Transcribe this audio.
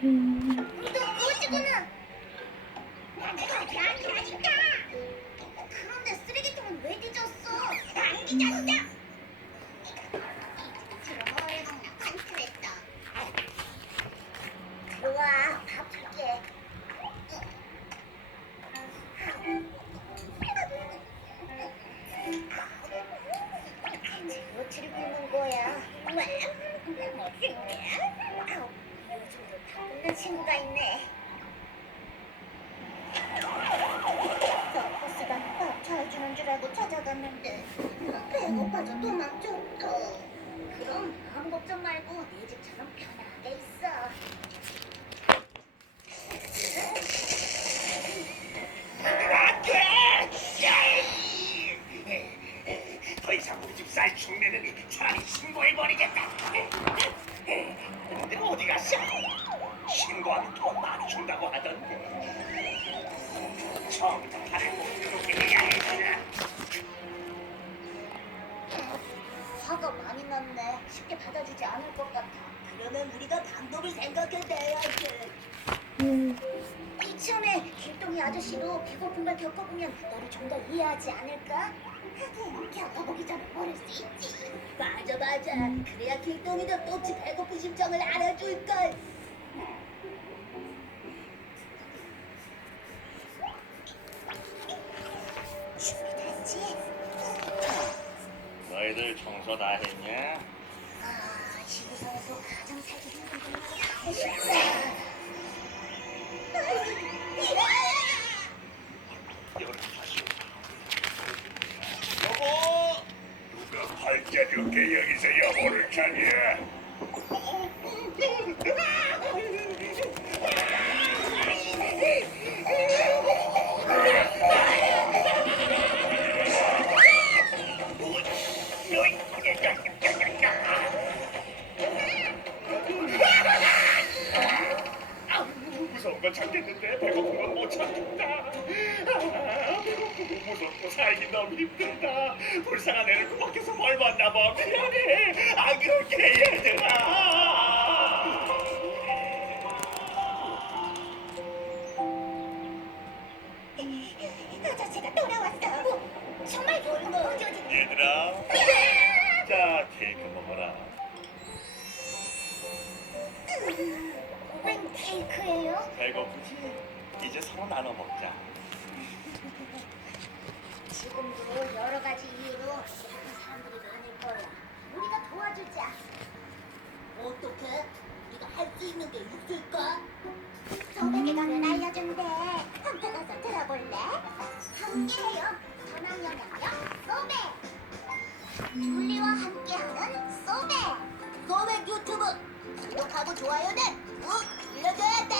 너 무엇이구나? 내가 어디 아니라니까. 그런데 쓰레기통은 왜 뒤졌어? 안 뒤졌어. 들어버리고 간편했다. 들어와, 밥 줄게. 며칠이 굶는 거야? 왜? 멋진 게? 요즘도 바쁜 친구가 있네. 서커스가 밥 잘 주는 줄 알고 찾아갔는데 배고파서 도망쳤다. 그럼 아무 걱정 말고 내 집처럼 편하게 있어. 더 이상 우리 집 쌀 흉내는 차라리 신고해버리겠다. 근데 어디 갔어? 신고하면 돈 많이 준다고 하던데. 처음부터 발을 못 들게 해야 했구나. 화가 많이 났네. 쉽게 받아주지 않을 것 같아. 그러면 우리가 방법을 생각해내야지. 이참에 길동이 아저씨도 배고픈 걸 겪어보면 너를 좀 더 이해하지 않을까? 하긴 겪어보기 전에 모를 수 있지. 맞아. 그래야 길동이도 또치 배고픈 심정을 알아줄걸. 준비됐지? 너희들 청소 다 했냐? 지구상에서 가장 살기 힘든 분이 아저씨야. 여보! 누가 발자좋게 여기서 여보를 찾냐? 무서운 건 참겠는데 배고픈 건 못 참겠다. 배고프고 무섭고 살기 너무 힘들다. 불쌍한 애를 그 밖에서 뭘 만나봐. 미안해. 안 그럴게 얘들아. 아저씨가 돌아왔어. 정말 어쩌지? 얘들아, 자 케이크 먹어라. 웬 케이크예요? 배고프지? 이제 서로 나눠 먹자. 지금도 여러 가지 이유로 이렇게 사람들이 많을 거야. 우리가 도와주자. 어떻게? 우리가 할 수 있는 게 있을까? 소백에 가면 알려준대. 함께 가서 들어볼래? 함께해요. 전화영향력 소백. 줄리와 함께하는 소백. 소백 유튜브 구독하고 좋아요는 꼭 눌러줘야 돼.